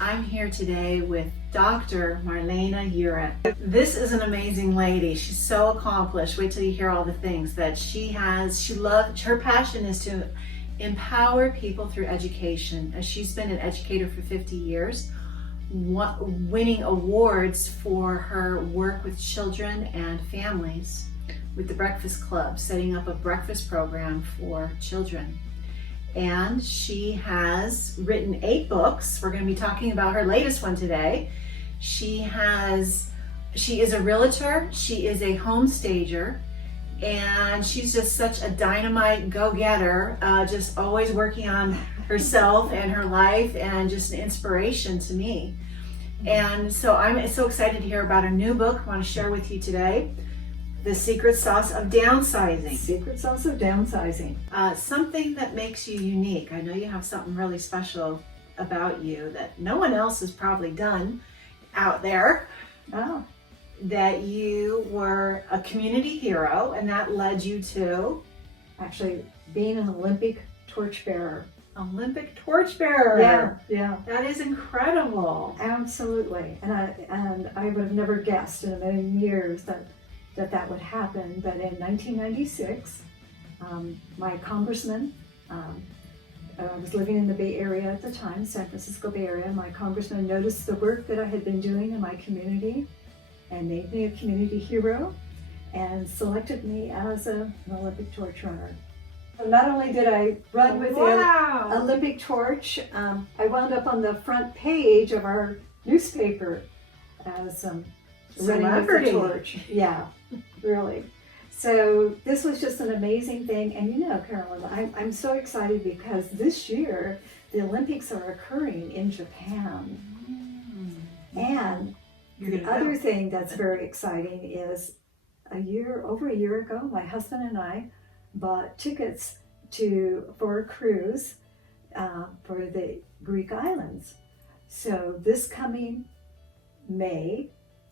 I'm here today with Dr. Marlena Urik. This is an amazing lady. She's so accomplished. Wait till you hear all the things that she has. Her passion is to empower people through education. As she's been an educator for 50 years, winning awards for her work with children and families with the Breakfast Club, setting up a breakfast program for children. And she has written 8 books. We're going to be talking about her latest one today. She is a realtor, she is a home stager, and she's just such a dynamite go-getter, just always working on herself and her life, and just an inspiration to me. And so I'm so excited to hear about her new book I want to share with you today. The Secret Sauce of Downsizing. Secret Sauce of Downsizing. Something that makes you unique. I know you have something really special about you that no one else has probably done out there. Oh. That you were a community hero, and that led you to? Actually, being an Olympic torchbearer. Olympic torchbearer. Yeah. That is incredible. Absolutely. And I would have never guessed in a million years that would happen. But in 1996, my congressman, I was living in the Bay Area at the time, San Francisco Bay Area. My congressman noticed the work that I had been doing in my community and made me a community hero and selected me as an Olympic torch runner. Not only did I run with the Olympic torch, I wound up on the front page of our newspaper as running with the torch. Yeah, really. So this was just an amazing thing. And you know, Carolyn, I'm so excited because this year the Olympics are occurring in Japan. And the other thing that's very exciting is over a year ago, my husband and I bought tickets for a cruise for the Greek islands. So this coming May,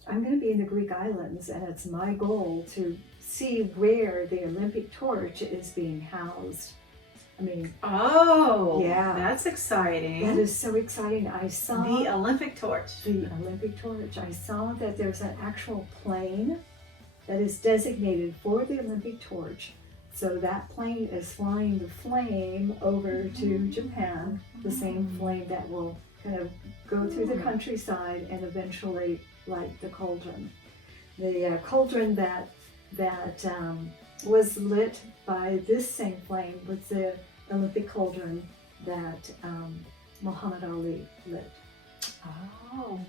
I'm going to be in the Greek islands, and it's my goal to see where the Olympic torch is being housed. I mean, yeah, that's exciting. That is so exciting. I saw the Olympic torch. The Olympic torch. I saw that there's an actual plane that is designated for the Olympic torch. So that plane is flying the flame over to Japan, the same flame that will kind of go through the countryside and eventually light the cauldron. The cauldron that was lit by this same flame was the Olympic cauldron that Muhammad Ali lit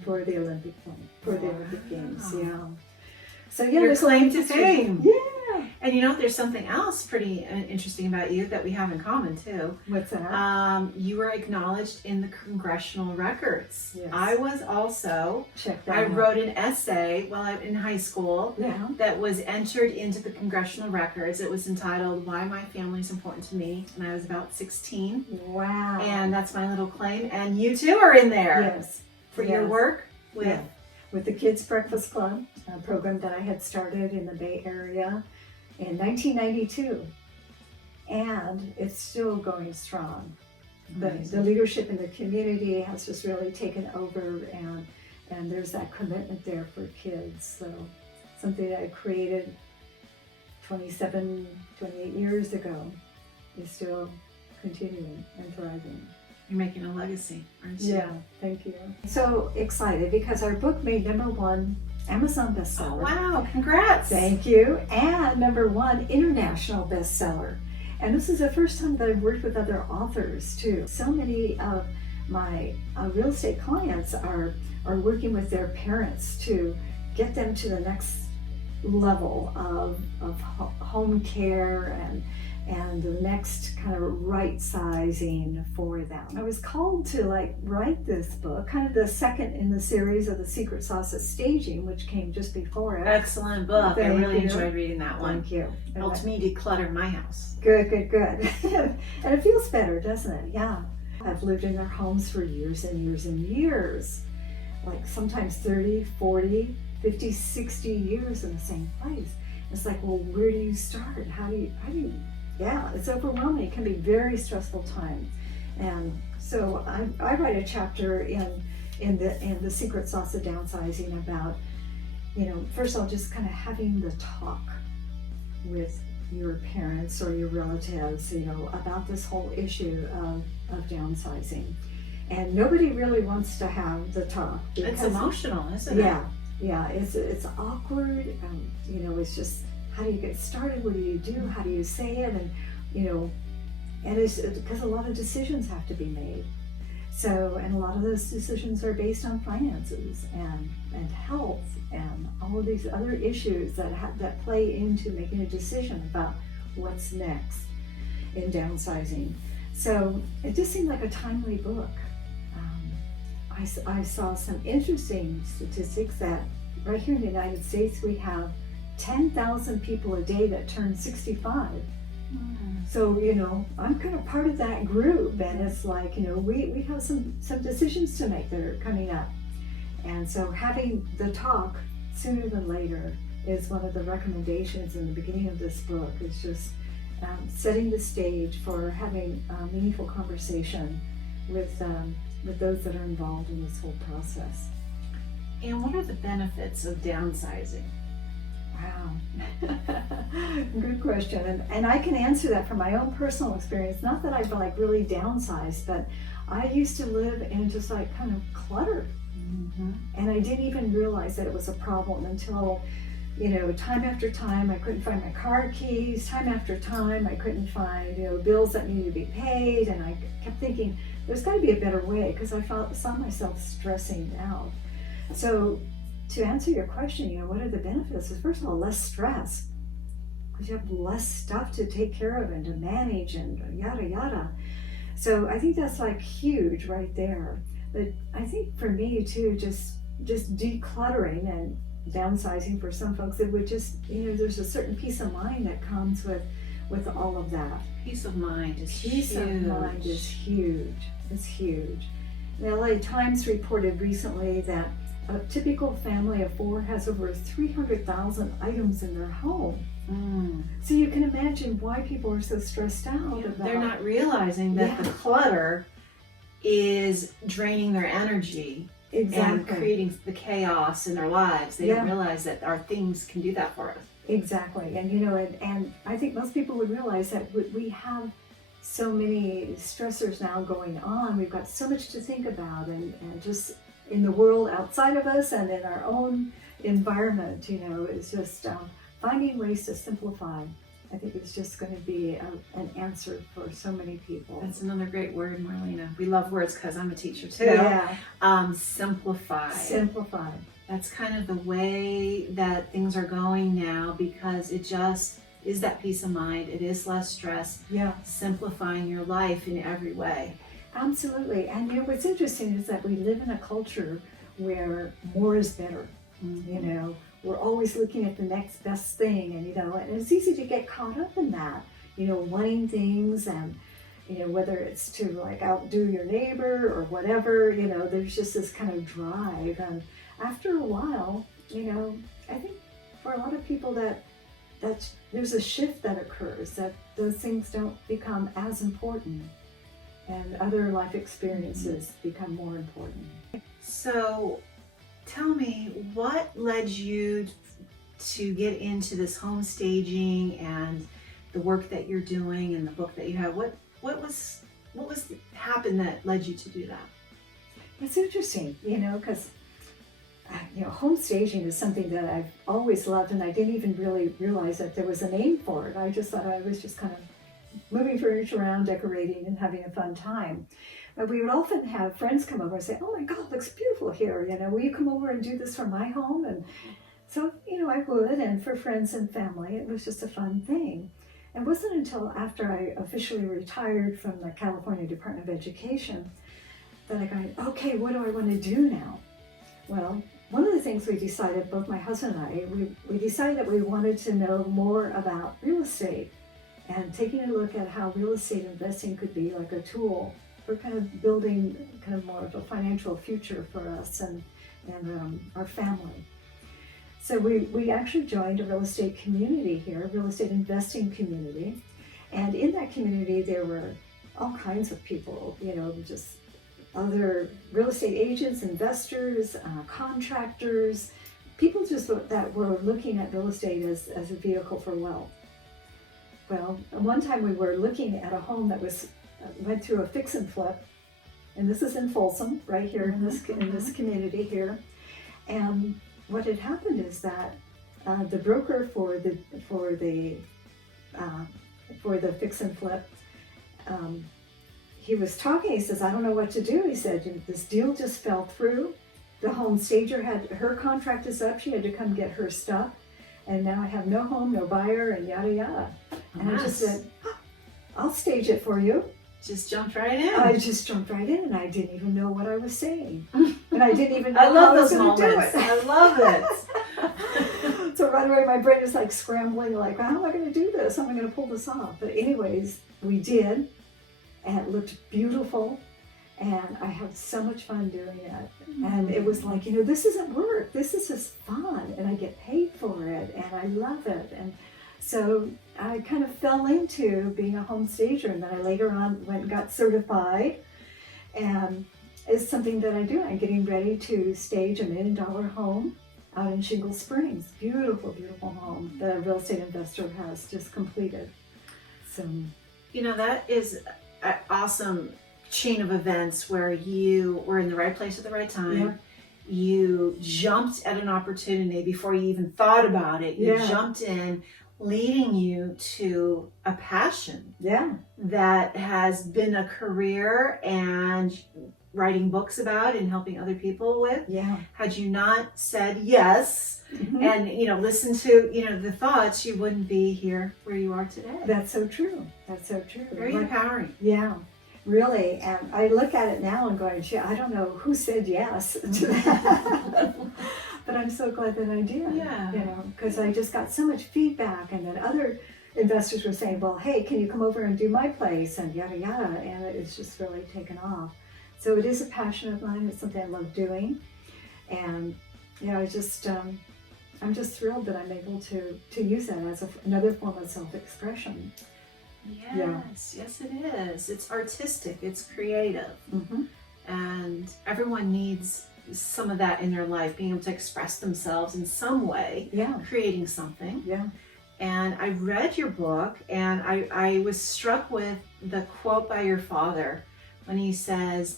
for the Olympic Games. Yeah. So yeah, your claim to fame. Yeah. And you know, there's something else pretty interesting about you that we have in common too. What's that? You were acknowledged in the congressional records. Yes. I was also. Check that I out. wrote an essay while I was in high school that was entered into the congressional records. It was entitled "Why My Family is Important to Me," and I was about 16. Wow. And that's my little claim. And you too are in there. Yes. For your work with the Kids Breakfast Club, a program that I had started in the Bay Area in 1992, and it's still going strong. The leadership in the community has just really taken over, and there's that commitment there for kids. So something that I created 28 years ago is still continuing and thriving. You're making a legacy, aren't you? Yeah, thank you. So excited because our book made #1 Amazon bestseller. Oh, wow, congrats. Thank you. And #1 international bestseller. And this is the first time that I've worked with other authors too. So many of my real estate clients are working with their parents to get them to the next level of home care and the next kind of right sizing for them. I was called to write this book, kind of the second in the series of The Secret Sauce of Staging, which came just before it. Excellent book. I really enjoyed reading that one. Thank you. It helped me declutter my house. Good. And it feels better, doesn't it? Yeah. I've lived in their homes for years and years and years. Like sometimes 30, 40, 50, 60 years in the same place. It's like, well, where do you start? How do you yeah, it's overwhelming. It can be very stressful time. And so I write a chapter in in the secret sauce of downsizing about, first of all, just kind of having the talk with your parents or your relatives, about this whole issue of downsizing. And nobody really wants to have the talk. It's emotional, isn't it? Yeah, it's awkward. It's just, how do you get started? What do you do? How do you say it? And, and it's because a lot of decisions have to be made. So, and a lot of those decisions are based on finances and health and all of these other issues that play into making a decision about what's next in downsizing. So it just seemed like a timely book. I saw some interesting statistics that right here in the United States we have 10,000 people a day that turn 65. So, I'm kind of part of that group, and it's like, we have some decisions to make that are coming up. And so having the talk sooner than later is one of the recommendations in the beginning of this book. It's just setting the stage for having a meaningful conversation with those that are involved in this whole process. And what are the benefits of downsizing? Wow, good question. And I can answer that from my own personal experience. Not that I've really downsized, but I used to live in just kind of clutter. Mm-hmm. And I didn't even realize that it was a problem until, time after time I couldn't find my car keys. Time after time I couldn't find, bills that needed to be paid. And I kept thinking, there's got to be a better way, because I saw myself stressing out. So to answer your question, what are the benefits? Is first of all, less stress, because you have less stuff to take care of and to manage and yada yada. So I think that's huge right there. But I think for me too, just decluttering and downsizing for some folks, it would just, there's a certain peace of mind that comes with all of that. Peace of mind is huge. Peace of mind is huge. It's huge. The LA Times reported recently that a typical family of 4 has over 300,000 items in their home. So you can imagine why people are so stressed out. They're not realizing that the clutter is draining their energy and creating the chaos in their lives. They don't realize that our things can do that for us. Exactly. And and I think most people would realize that we have so many stressors now going on. We've got so much to think about, and just in the world outside of us and in our own environment, it's just finding ways to simplify. I think it's just going to be an answer for so many people. That's another great word, Marlena. We love words because I'm a teacher too. Yeah. Simplify. Simplify. That's kind of the way that things are going now, because it just is that peace of mind. It is less stress. Yeah. Simplifying your life in every way. Absolutely. And what's interesting is that we live in a culture where more is better. Mm-hmm. We're always looking at the next best thing, and and it's easy to get caught up in that, wanting things, and whether it's to outdo your neighbor or whatever, there's just this kind of drive. And after a while, I think for a lot of people that there's a shift that occurs, that those things don't become as important, and other life experiences become more important. So tell me, what led you to get into this home staging and the work that you're doing and the book that you have? What happened that led you to do that? It's interesting, because home staging is something that I've always loved, and I didn't even really realize that there was a name for it. I just thought I was just kind of moving furniture around, decorating, and having a fun time. But we would often have friends come over and say, "Oh my God, it looks beautiful here. Will you come over and do this for my home?" And so, I would. And for friends and family, it was just a fun thing. It wasn't until after I officially retired from the California Department of Education that I got, okay, what do I want to do now? Well, one of the things we decided, both my husband and I, we decided that we wanted to know more about real estate, and taking a look at how real estate investing could be like a tool for kind of building kind of more of a financial future for us and our family. So we actually joined a real estate community here, a real estate investing community. And in that community, there were all kinds of people, just other real estate agents, investors, contractors, people just that were looking at real estate as a vehicle for wealth. Well, one time we were looking at a home that went through a fix and flip, and this is in Folsom, right here in this community here. And what had happened is that the broker for the fix and flip, he was talking. He says, "I don't know what to do." He said, "This deal just fell through. The home stager her contract is up. She had to come get her stuff, and now I have no home, no buyer, and yada yada." And I just said, "I'll stage it for you." Just jumped right in. I just jumped right in, and I didn't even know what I was saying, and I didn't even know I love how I was those going to do moments. it. I love it. So right away, my brain is like scrambling, like, how am I going to do this? How am I going to pull this off? But anyways, we did, and it looked beautiful, and I had so much fun doing it. And it was like, this isn't work. This is just fun, and I get paid for it, and I love it. And so I kind of fell into being a home stager, and then I later on went and got certified, and it's something that I do. I'm getting ready to stage a $1 million home out in Shingle Springs. Beautiful, beautiful home that a real estate investor has just completed. So, that is an awesome chain of events where you were in the right place at the right time. Yeah. You jumped at an opportunity before you even thought about it. You jumped in, leading you to a passion that has been a career and writing books about and helping other people with. Had you not said yes and listened to the thoughts, you wouldn't be here where you are today. That's so true. That's so true. Very empowering. Yeah, really. And I look at it now and going, gee, I don't know who said yes to that. But I'm so glad that I did. Because I just got so much feedback, and then other investors were saying, well, hey, can you come over and do my place, and yada yada, and it's just really taken off. So it is a passion of mine. It's something I love doing, and I'm just thrilled that I'm able to use that as another form of self-expression. Yes, it is. It's artistic. It's creative, and everyone needs some of that in their life, being able to express themselves in some way, creating something. And I read your book, and I was struck with the quote by your father when he said,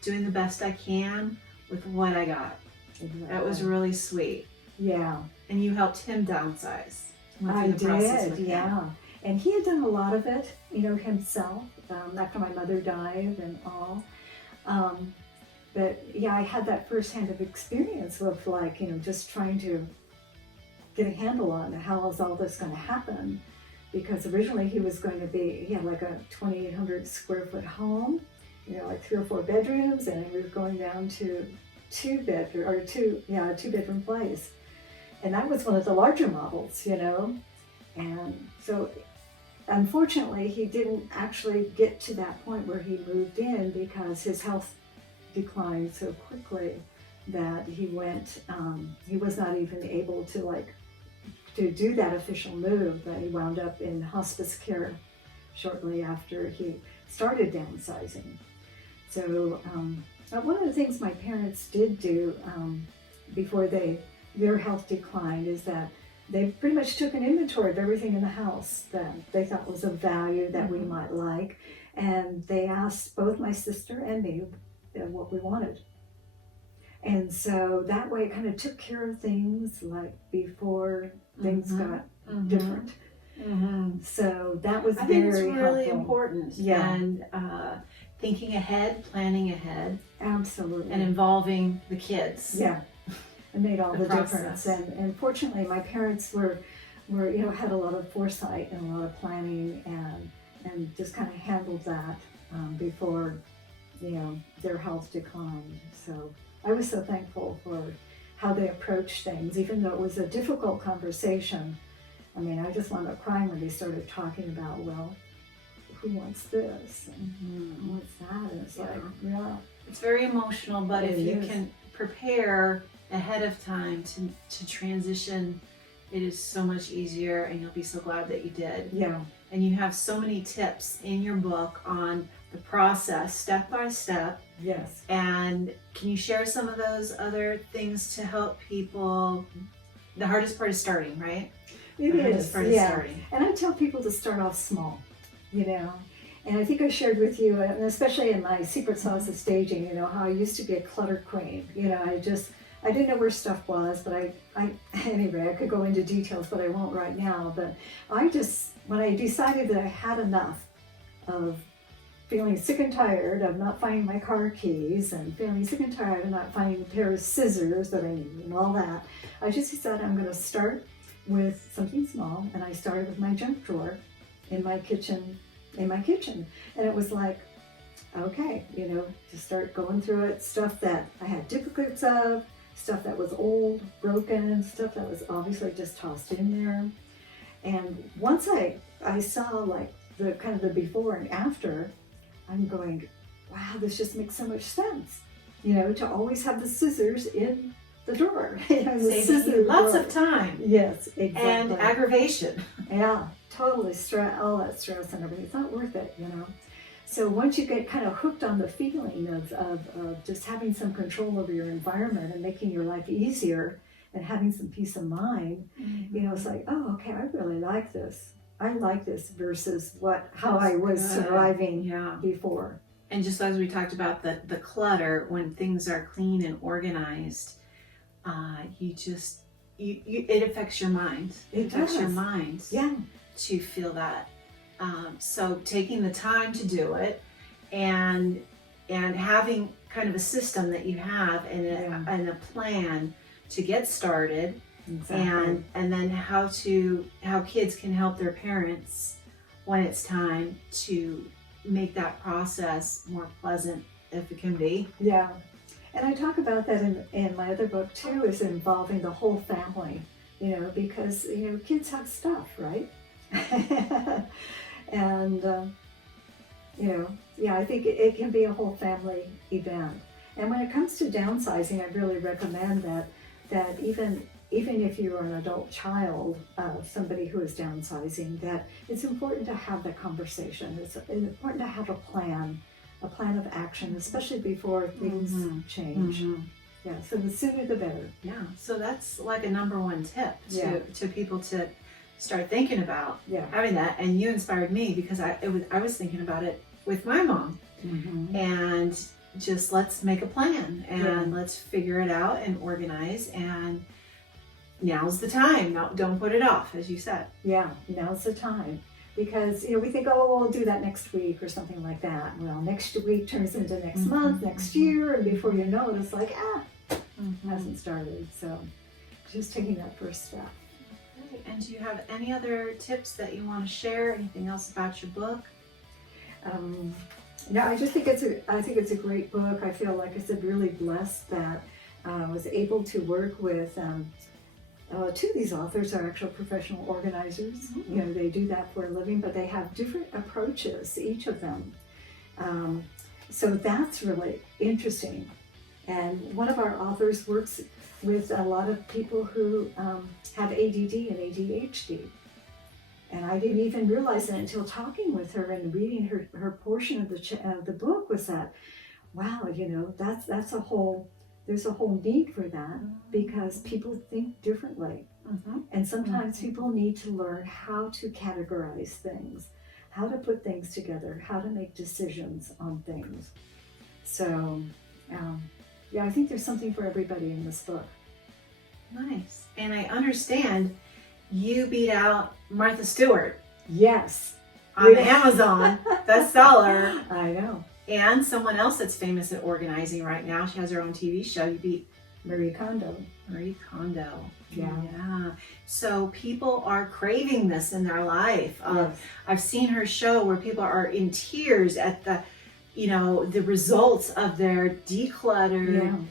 doing the best I can with what I got. Exactly. That was really sweet. Yeah. And you helped him downsize. I did, And he had done a lot of it, himself, after my mother died and all. But I had that firsthand of experience of just trying to get a handle on how is all this going to happen. Because originally he was going to be, he had like a 2,800 square foot home, like 3 or 4 bedrooms, and we were going down to a 2-bedroom place. And that was one of the larger models, And so unfortunately he didn't actually get to that point where he moved in because his health declined so quickly that he was not even able to do that official move, that he wound up in hospice care shortly after he started downsizing. So one of the things my parents did do before their health declined is that they pretty much took an inventory of everything in the house that they thought was of value that we might like, and they asked both my sister and me what we wanted. And so that way it kind of took care of things before things got different. So that was I think it's really helpful. important. And thinking ahead, planning ahead. Absolutely. And involving the kids. It made all the difference. And fortunately my parents were had a lot of foresight and a lot of planning and just kind of handled that before their health declined. So I was so thankful for how they approached things, even though it was a difficult conversation. I mean, I just wound up crying when they started talking about, well, who wants this and who wants that, and it's it's very emotional, but if you can prepare ahead of time to transition, it is so much easier, and you'll be so glad that you did. And you have so many tips in your book on the process step by step. Yes. And can you share some of those other things to help people? The hardest part is starting, right? It The hardest is, part is yeah. starting. And I tell people to start off small, you know. And I think I shared with you, and especially in my secret sauce of staging, you know, how I used to be a clutter queen. You know, I didn't know where stuff was, but anyway, I could go into details, but I won't right now. But when I decided that I had enough of feeling sick and tired of not finding my car keys and feeling sick and tired of not finding a pair of scissors that I need and all that, I just decided I'm going to start with something small, and I started with my junk drawer in my kitchen. And it was like, okay, you know, to start going through it, stuff that I had duplicates of, stuff that was old, broken, stuff that was obviously just tossed in there. And once I saw like the kind of the before and after, I'm going, wow, this just makes so much sense, you know, to always have the scissors in the drawer. You know, the Saving you lots of time. Yes, exactly. And aggravation. Yeah, totally stress, all that stress and everything. It's not worth it, you know. So once you get kind of hooked on the feeling of just having some control over your environment and making your life easier and having some peace of mind, Mm-hmm. you know, it's like, oh, okay, I really like this. I like this versus how That's I was good. surviving Yeah. before. And just as we talked about the clutter, when things are clean and organized, it affects your mind. It affects your does. mind. Yeah. To feel that. So taking the time to do it, and having kind of a system that you have and a plan to get started. Exactly. And then how kids can help their parents when it's time to make that process more pleasant, if it can be. Yeah. And I talk about that in my other book too, is involving the whole family, you know, because, you know, kids have stuff, right? And, you know, yeah, I think it can be a whole family event. And when it comes to downsizing, I really recommend that even if you're an adult child of somebody who is downsizing, that it's important to have that conversation. It's important to have a plan of action, especially before things change. Mm-hmm. Yeah, so the sooner the better. Yeah, so that's like a number one tip Yeah. to people to start thinking about Yeah. having that. And you inspired me because I was thinking about it with my mom. Mm-hmm. And just let's make a plan and Yeah. let's figure it out and organize, and now's the time. No, don't put it off, as you said. Yeah, now's the time. Because, you know, we think, oh, we'll do that next week or something like that. Well, next week turns into next month, next year, and before you know it, it's like, hasn't started. So just taking that first step. Great. And do you have any other tips that you want to share? Anything else about your book? No, I just think it's a great book. I feel like it's really blessed that I was able to work with two of these authors are actual professional organizers. Mm-hmm. You know, they do that for a living, but they have different approaches, each of them. So that's really interesting. And one of our authors works with a lot of people who have ADD and ADHD. And I didn't even realize that until talking with her and reading her portion of the book, was that, wow, you know, there's a whole need for that, because people think differently. Mm-hmm. And sometimes people need to learn how to categorize things, how to put things together, how to make decisions on things. So, yeah, I think there's something for everybody in this book. Nice. And I understand you beat out Martha Stewart Yes. on Amazon bestseller. I know. And someone else that's famous at organizing right now. She has her own TV show. You beat Marie Kondo. Marie Kondo. Yeah. So people are craving this in their life. Yes. I've seen her show where people are in tears at the results of their decluttered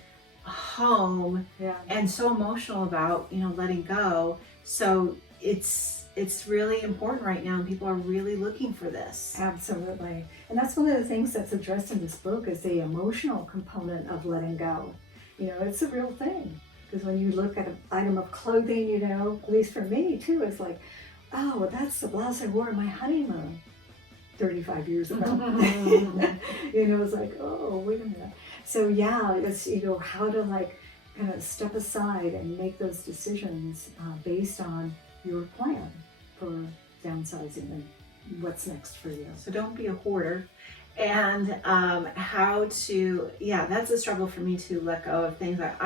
home, and so emotional about, letting go. So it's really important right now, and people are really looking for this. Absolutely. And that's one of the things that's addressed in this book, is the emotional component of letting go. It's a real thing. Because when you look at an item of clothing, at least for me too, it's like, oh, that's the blouse I wore on my honeymoon. 35 years ago. It's like, oh, wait a minute. So yeah, it's, how to like kind of step aside and make those decisions based on your plan for downsizing and what's next for you. So don't be a hoarder. And how to, that's a struggle for me to let go of things that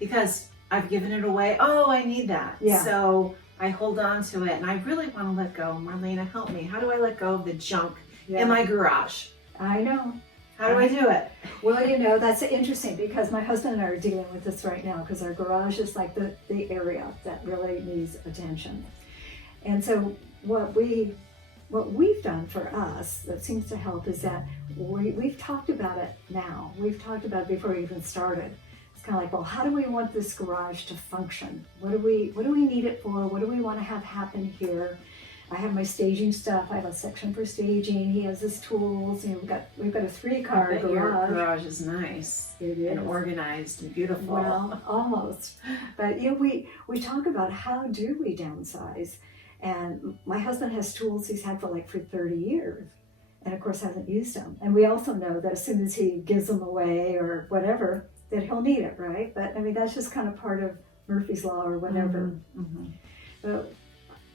because I've given it away. Oh, I need that. Yeah. So I hold on to it, and I really want to let go. Marlena, help me. How do I let go of the junk in my garage? I know. How do I do it? Well, that's interesting because my husband and I are dealing with this right now because our garage is like the area that really needs attention. And so what we've done for us that seems to help is that we've talked about it now. We've talked about it before we even started. It's kind of like, well, how do we want this garage to function? What do we need it for? What do we want to have happen here? I have my staging stuff. I have a section for staging. He has his tools. We've got a 3-car garage. Your garage is nice. It is. And organized and beautiful. Well, almost. But we talk about how do we downsize. And my husband has tools he's had for 30 years. And of course hasn't used them. And we also know that as soon as he gives them away or whatever, that he'll need it, right? But I mean, that's just kind of part of Murphy's Law or whatever. But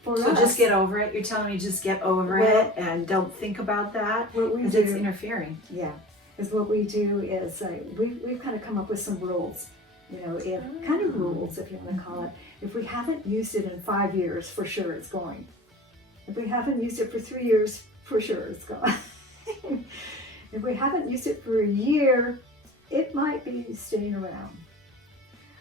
for us, just get over it. You're telling me just get over it and don't think about that because it's interfering. Yeah, because what we do is we've kind of come up with some rules. Kind of rules, if you want to call it. If we haven't used it in 5 years, for sure it's going. If we haven't used it for 3 years, for sure it's going. If we haven't used it for a year, it might be staying around.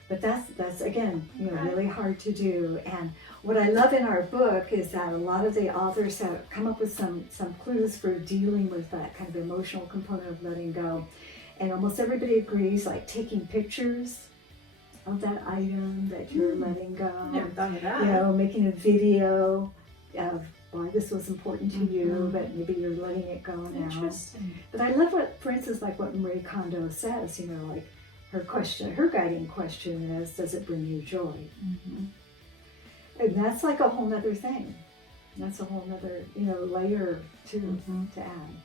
But that's again, really hard to do. And what I love in our book is that a lot of the authors have come up with some clues for dealing with that kind of emotional component of letting go. And almost everybody agrees, like taking pictures of that item that you're letting go. Never thought of that. Making a video of why this was important to you, but maybe you're letting it go now. Interesting. But I love what Marie Kondo says, like her guiding question is, does it bring you joy? And that's like a whole nother thing. That's a whole nother, layer to add.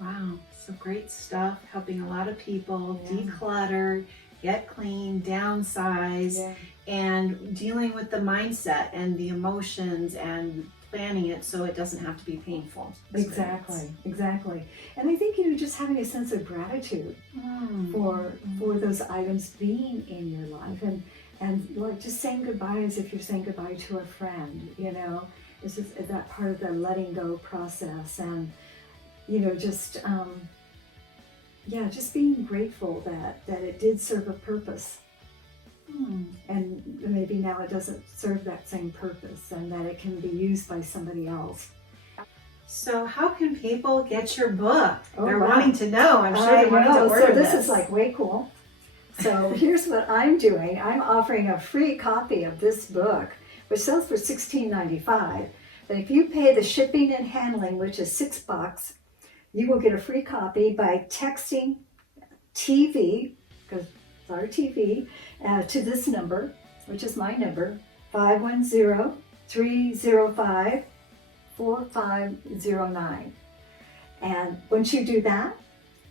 Wow, so great stuff, helping a lot of people declutter, get clean, downsize, and dealing with the mindset and the emotions and planning it so it doesn't have to be painful. Exactly. And I think, just having a sense of gratitude for those items being in your life and like just saying goodbye as if you're saying goodbye to a friend, it's just that part of the letting go process and, just being grateful that it did serve a purpose. And maybe now it doesn't serve that same purpose and that it can be used by somebody else. So how can people get your book? They're wanting to know. I'm sure they wanted to order so this is like way cool. So here's what I'm doing. I'm offering a free copy of this book, which sells for $16.95. But if you pay the shipping and handling, which is $6, you will get a free copy by texting TV, because it's our TV, to this number, which is my number, 510-305-4509. And once you do that,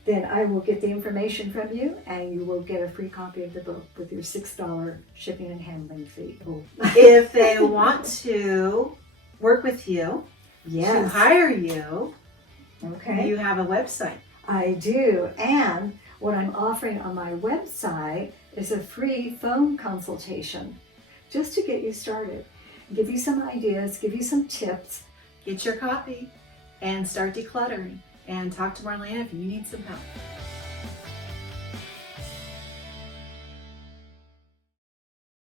then I will get the information from you and you will get a free copy of the book with your $6 shipping and handling fee. If they want to work with you, to hire you, you have a website. I do. And what I'm offering on my website is a free phone consultation just to get you started. Give you some ideas, give you some tips. Get your copy and start decluttering. And talk to Marlena if you need some help.